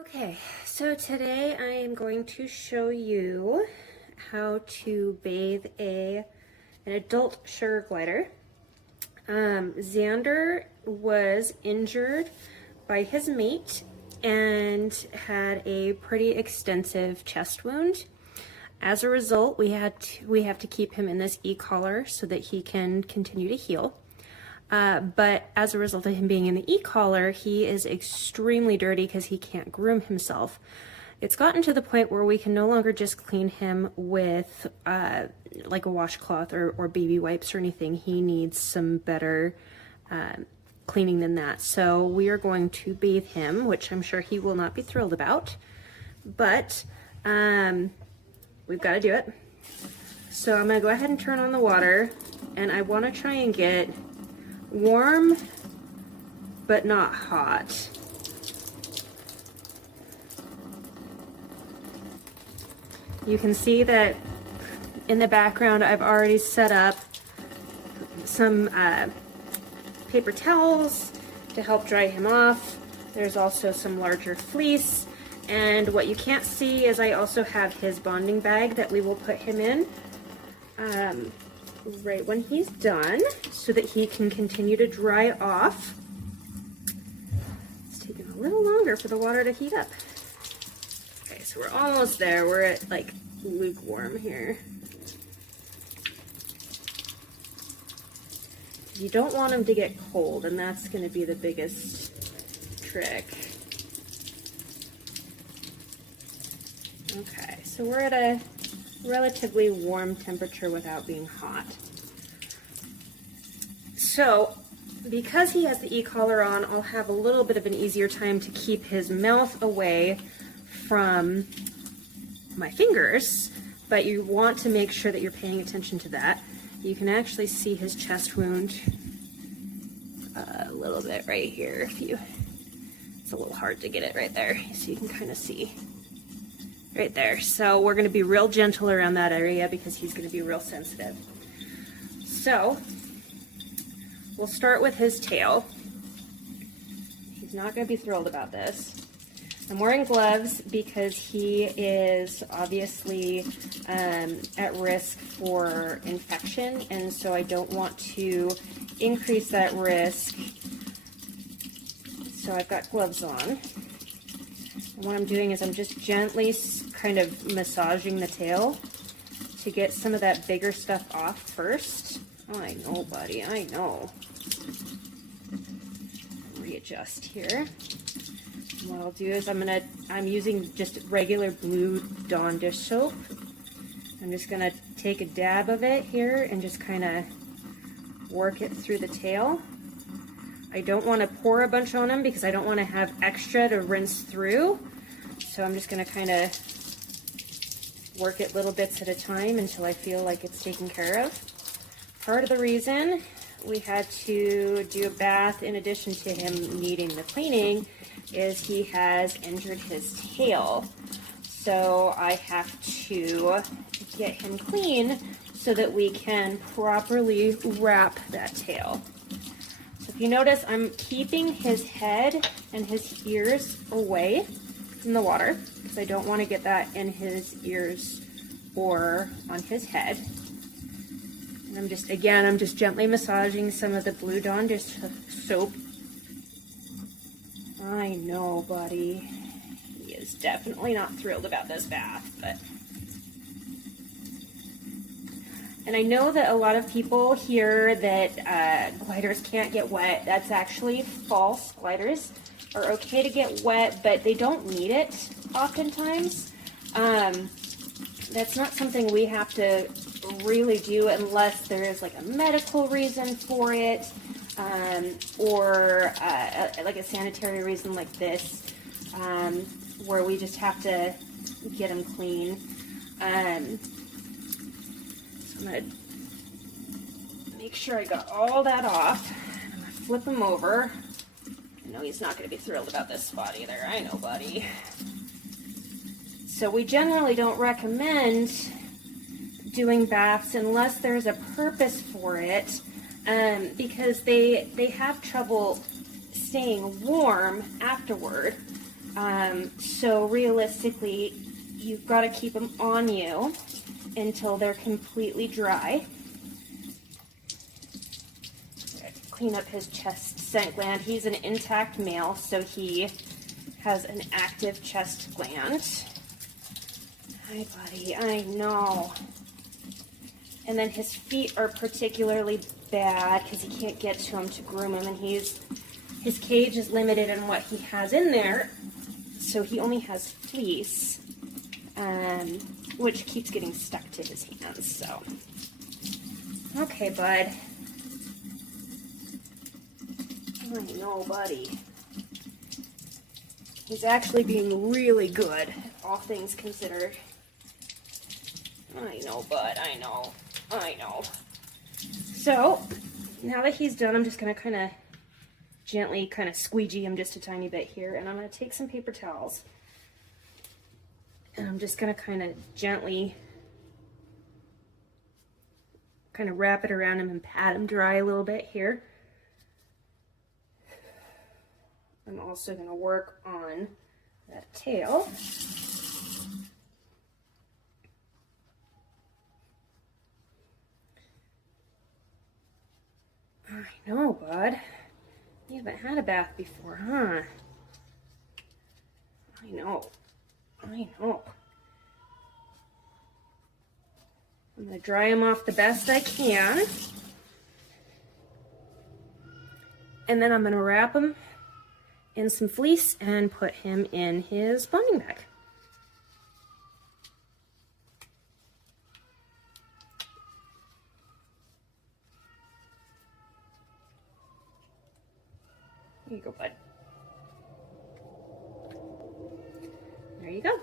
Okay, so today I am going to show you how to bathe an adult sugar glider. Xander was injured by his mate and had a pretty extensive chest wound. As a result, we have to keep him in this e-collar so that he can continue to heal. But as a result of him being in the e-collar, he is extremely dirty because he can't groom himself. It's gotten to the point where we can no longer just clean him with like a washcloth or baby wipes or anything. He needs some better cleaning than that. So we are going to bathe him, which I'm sure he will not be thrilled about, but we've got to do it. So I'm going to go ahead and turn on the water, and I want to try and get warm but not hot. You can see that in the background I've already set up some paper towels to help dry him off. There's also some larger fleece, and what you can't see is I also have his bonding bag that we will put him in right when he's done so that he can continue to dry off. It's taking a little longer for the water to heat up. Okay, so we're almost there. We're at like lukewarm here. You don't want him to get cold, and that's going to be the biggest trick. Okay, so we're at a relatively warm temperature without being hot. So because he has the e-collar on, I'll have a little bit of an easier time to keep his mouth away from my fingers, but you want to make sure that you're paying attention to that. You can actually see his chest wound a little bit right here. It's a little hard to get it right there, so you can kind of see right there. So we're going to be real gentle around that area because he's going to be real sensitive. So we'll start with his tail. He's not going to be thrilled about this. I'm wearing gloves because he is obviously at risk for infection, and so I don't want to increase that risk. So I've got gloves on. And what I'm doing is I'm just gently kind of massaging the tail to get some of that bigger stuff off first. Oh, I know, buddy, I know. Readjust here. And what I'll do is I'm using just regular blue Dawn dish soap. I'm just gonna take a dab of it here and just kind of work it through the tail. I don't want to pour a bunch on him because I don't want to have extra to rinse through. So I'm just going to kind of work it little bits at a time until I feel like it's taken care of. Part of the reason we had to do a bath in addition to him needing the cleaning is he has injured his tail. So I have to get him clean so that we can properly wrap that tail. If you notice, I'm keeping his head and his ears away from the water because I don't want to get that in his ears or on his head. And I'm just gently massaging some of the Blue Dawn dish soap. I know, buddy. He is definitely not thrilled about this bath, but... And I know that a lot of people hear that gliders can't get wet. That's actually false. Gliders are okay to get wet, but they don't need it oftentimes. That's not something we have to really do unless there is like a medical reason for it, or like a sanitary reason like this, where we just have to get them clean. I'm going to make sure I got all that off. I'm going to flip him over. I know he's not going to be thrilled about this spot either. I know, buddy. So we generally don't recommend doing baths unless there's a purpose for it, because they have trouble staying warm afterward. So realistically, you've got to keep them on you until they're completely dry. Clean up his chest scent gland. He's an intact male, so he has an active chest gland. Hi, buddy. I know. And then his feet are particularly bad because he can't get to them to groom him, and his cage is limited in what he has in there, so he only has fleece, which keeps getting stuck to his hands. So, okay, bud. I know, buddy. He's actually being really good, all things considered. I know, bud. I know. I know. So, now that he's done, I'm just going to kind of gently kind of squeegee him just a tiny bit here. And I'm going to take some paper towels. And I'm just going to kind of gently kind of wrap it around him and pat him dry a little bit here. I'm also going to work on that tail. I know, bud. You haven't had a bath before, huh? I know. I know. I'm going to dry him off the best I can. And then I'm going to wrap him in some fleece and put him in his bonding bag. Here you go, bud. There you go.